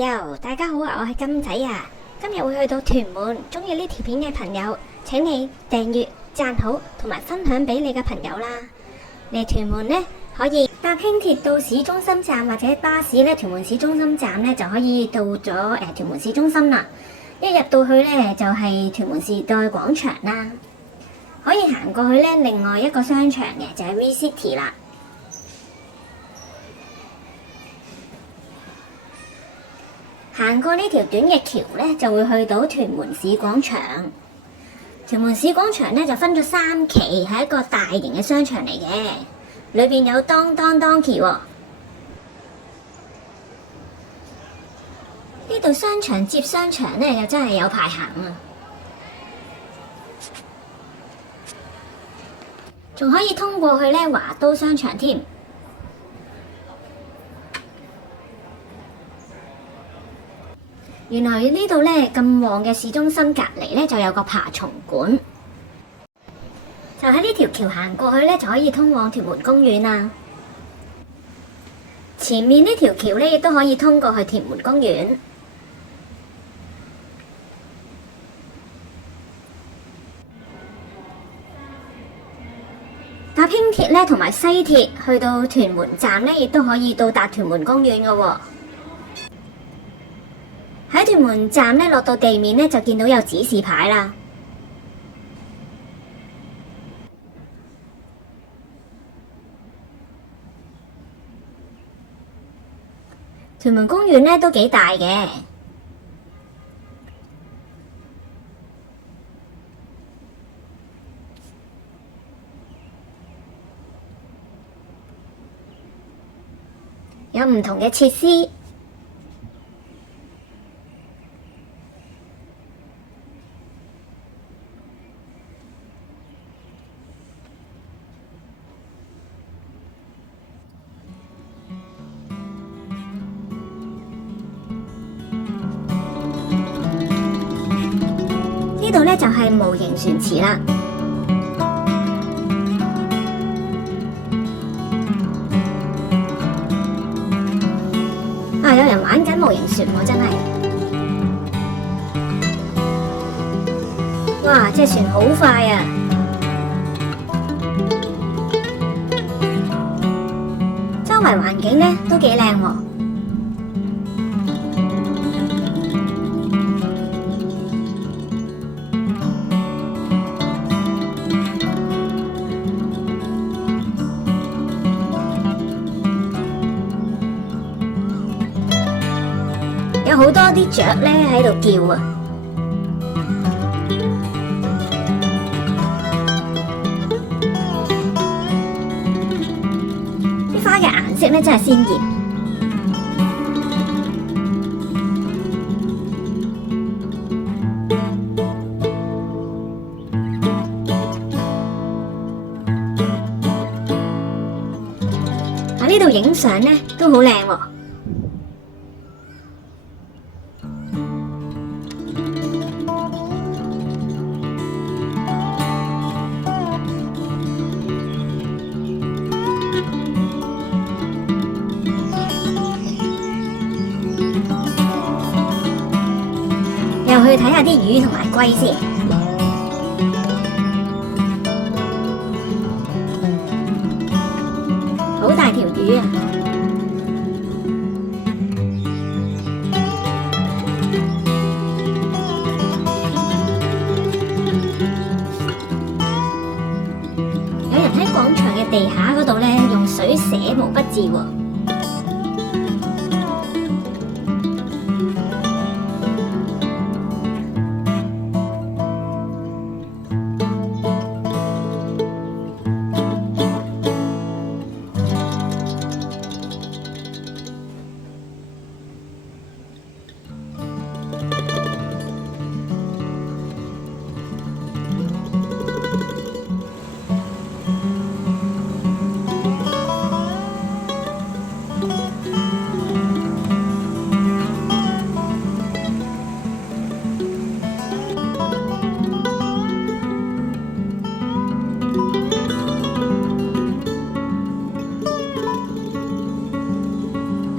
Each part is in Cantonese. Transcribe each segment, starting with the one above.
遊，大家好啊！我係金仔啊，今日會去到屯門，中意呢條片嘅朋友，請你訂閱、讚好同埋分享俾你嘅朋友啦。嚟屯門呢，可以搭輕鐵到市中心站或者巴士呢，屯門市中心站呢就可以到咗屯門市中心啦。一入到去呢，就係屯門時代廣場啦，可以行過去呢，另外一個商場嘅就係 V City 啦。行過呢條短嘅橋呢，就會去到屯門市廣場。屯門市廣場呢，就分咗3期，係一個大型嘅商場嚟嘅，裏邊有當期喎。呢度商場接商場呢，又真係有排行啊！仲可以通過去呢華都商場添。原來呢度呢咁旺嘅市中心隔離呢，就有個爬蟲館，就喺呢條橋行過去呢，就可以通往屯門公園啦。前面呢條橋呢，亦都可以通過去屯門公園。搭輕鐵呢，同埋西鐵去到屯門站呢，亦都可以到達屯門公園㗎喎。喺屯門站呢，落到地面呢，就見到有指示牌啦。屯門公園呢都幾大嘅，有唔同嘅設施。呢度呢就係模型船池啦。有人玩緊模型船喎，真係。哇！隻船好快啊！周圍環境呢都幾靚喎。有好多啲雀呢喺度叫啊！啲花嘅顏色呢真係鮮豔。喺呢度影相呢都好靚喎。又去睇下啲魚同埋龜先，好大條魚啊！有人喺廣場嘅地下嗰度呢，用水寫毛筆字喎。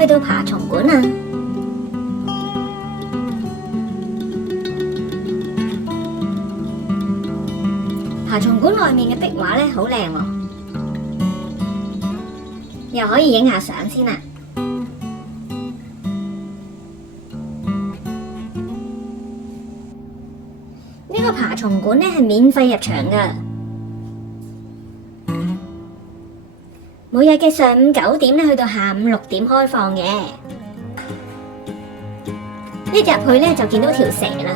去到爬蟲館啊！爬蟲館外面嘅壁畫咧好靚喎，又可以影下相先啦。呢個爬蟲館咧係免費入場噶，每日嘅上午9點咧去到下午6點開放嘅。一入去咧就見到條蛇啦。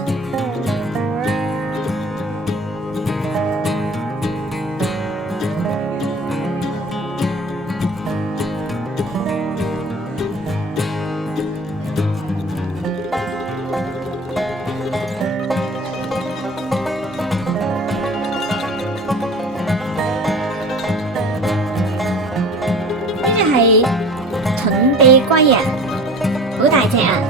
係盾臂龜啊，好大隻啊！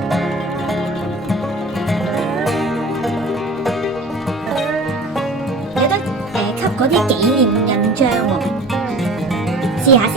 有得吸嗰啲紀念印章喎，試下先。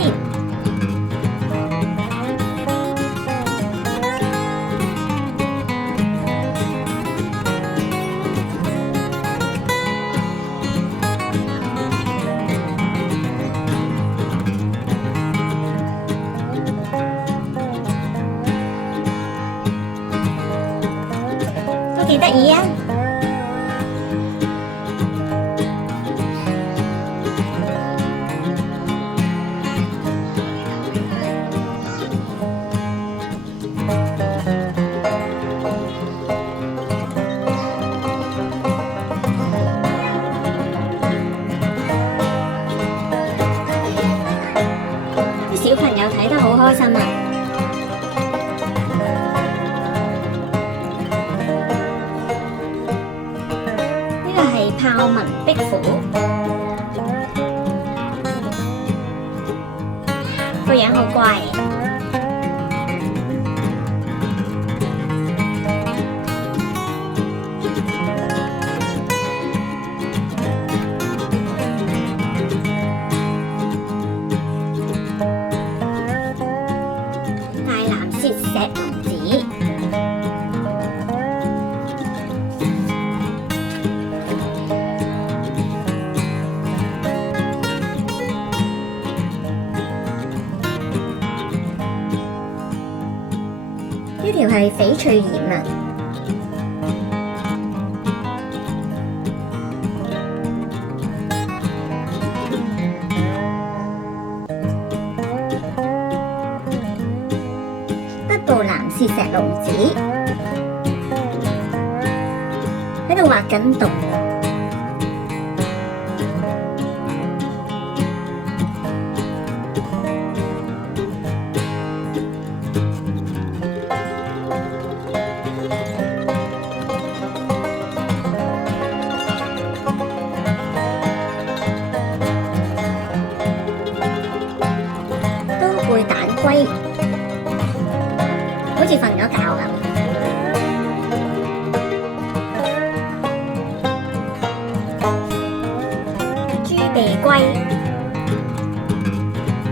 幾得意啊！啲小朋友睇得好開心啊！豹紋壁虎個樣好乖，大藍舌石龍子。呢條係翡翠蜆啊！北部藍舌石龍子喺度畫緊圖。背蛋龜好似瞓咗覺咁，豬鼻龜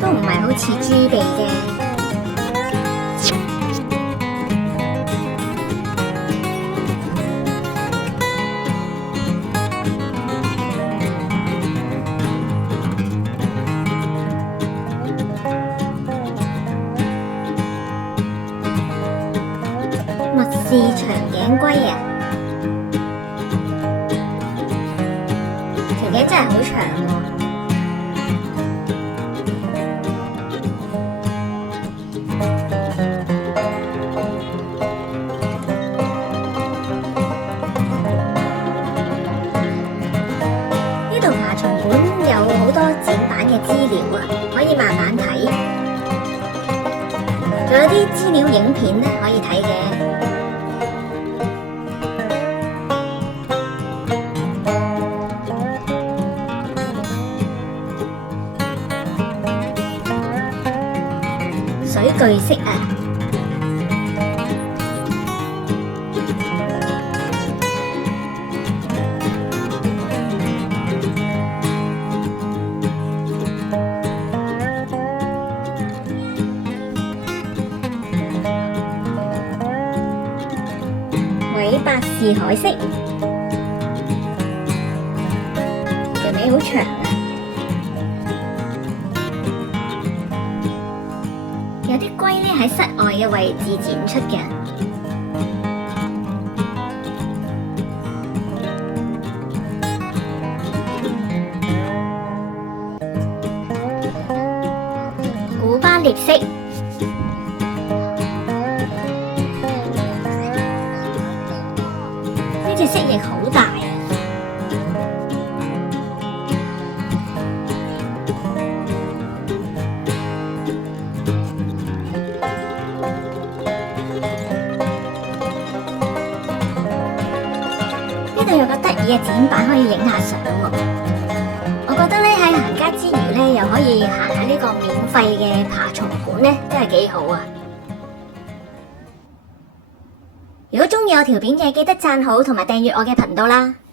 都唔係好似豬鼻啫。密氏長頸龜啊，條頸真係好長喎。呢度爬蟲館有好多展板嘅資料啊，可以慢慢睇。仲有啲資料影片咧可以睇嘅。水巨蜥啊！韋伯氏海蜥，條尾尾好長啊！有啲龜咧喺室外嘅位置展出嘅。古巴獵蜥，呢隻蜥蜴好大啊！呢度有個得意嘅展板可以影下相喎。我覺得咧喺行街之餘咧，又可以行下呢個免費嘅爬蟲館咧，真係幾好啊！如果中意我條片嘅，記得讚好同埋訂閱我嘅頻道啦〜